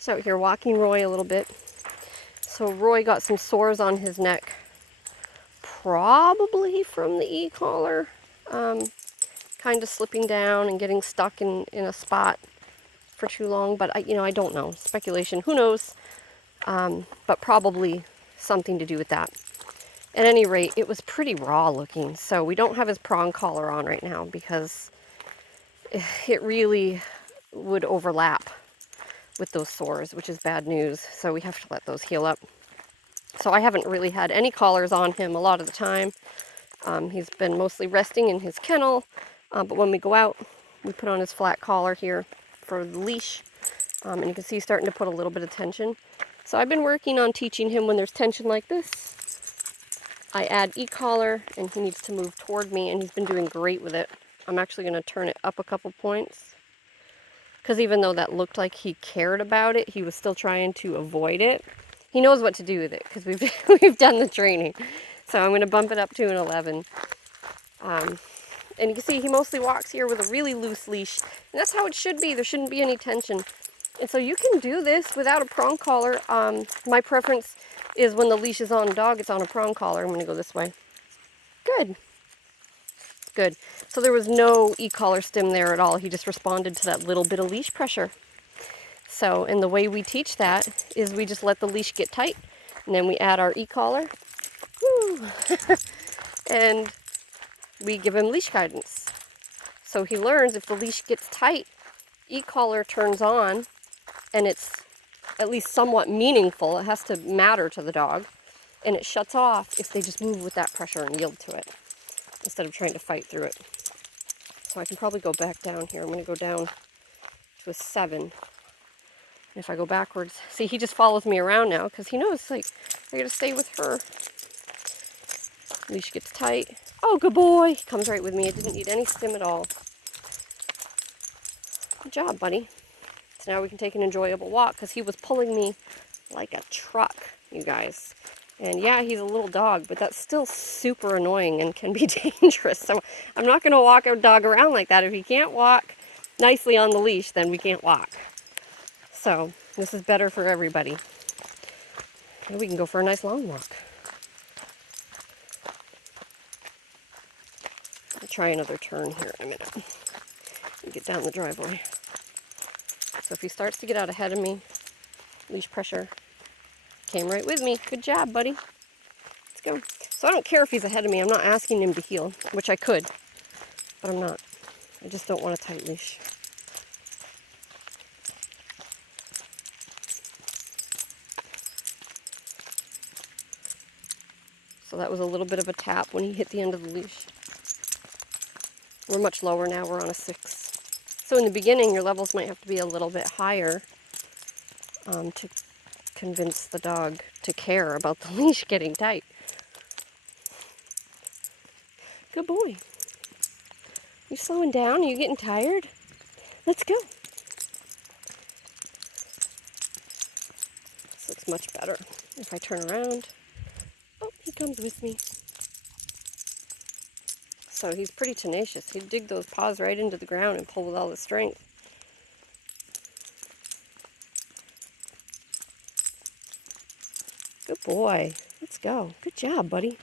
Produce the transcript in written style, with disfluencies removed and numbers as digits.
Just out here walking Roy a little bit. So Roy got some sores on his neck, probably from the e-collar, kind of slipping down and getting stuck in a spot for too long. But I don't know. Speculation. Who knows? But probably something to do with that. At any rate, it was pretty raw looking. So we don't have his prong collar on right now because it really would overlap with those sores, which is bad news. So we have to let those heal up. So I haven't really had any collars on him a lot of the time. He's been mostly resting in his kennel, but when we go out, we put on his flat collar here for the leash, and you can see he's starting to put a little bit of tension. So I've been working on teaching him when there's tension like this, I add e-collar, and he needs to move toward me, and he's been doing great with it. I'm actually going to turn it up a couple points, because even though that looked like he cared about it, he was still trying to avoid it. He knows what to do with it, because we've done the training. So I'm going to bump it up to an 11. And you can see he mostly walks here with a really loose leash, and that's how it should be. There shouldn't be any tension. And so you can do this without a prong collar. My preference is when the leash is on a dog, it's on a prong collar. I'm going to go this way. Good. Good. So there was no e-collar stim there at all. He just responded to that little bit of leash pressure. So, and the way we teach that is we just let the leash get tight, and then we add our e-collar. Woo! And we give him leash guidance. So he learns if the leash gets tight, e-collar turns on, and it's at least somewhat meaningful. It has to matter to the dog. And it shuts off if they just move with that pressure and yield to it, instead of trying to fight through it. So I can probably go back down here. I'm going to go down to a 7. And if I go backwards, see, he just follows me around now because he knows, like, I got to stay with her. Leash gets tight. Oh, good boy. He comes right with me. It didn't need any stim at all. Good job, buddy. So now we can take an enjoyable walk because he was pulling me like a truck, you guys. And yeah, he's a little dog, but that's still super annoying and can be dangerous. So I'm not going to walk a dog around like that. If he can't walk nicely on the leash, then we can't walk. So this is better for everybody. And we can go for a nice long walk. I'll try another turn here in a minute and get down the driveway. So if he starts to get out ahead of me, leash pressure, came right with me. Good job, buddy. Let's go. So I don't care if he's ahead of me. I'm not asking him to heel, which I could, but I'm not. I just don't want a tight leash. So that was a little bit of a tap when he hit the end of the leash. We're much lower now. We're on a 6. So in the beginning, your levels might have to be a little bit higher to convince the dog to care about the leash getting tight. Good boy. You slowing down? Are you getting tired? Let's go. This looks much better. If I turn around, oh, he comes with me. So he's pretty tenacious. He'd dig those paws right into the ground and pull with all his strength. Good boy. Let's go. Good job, buddy.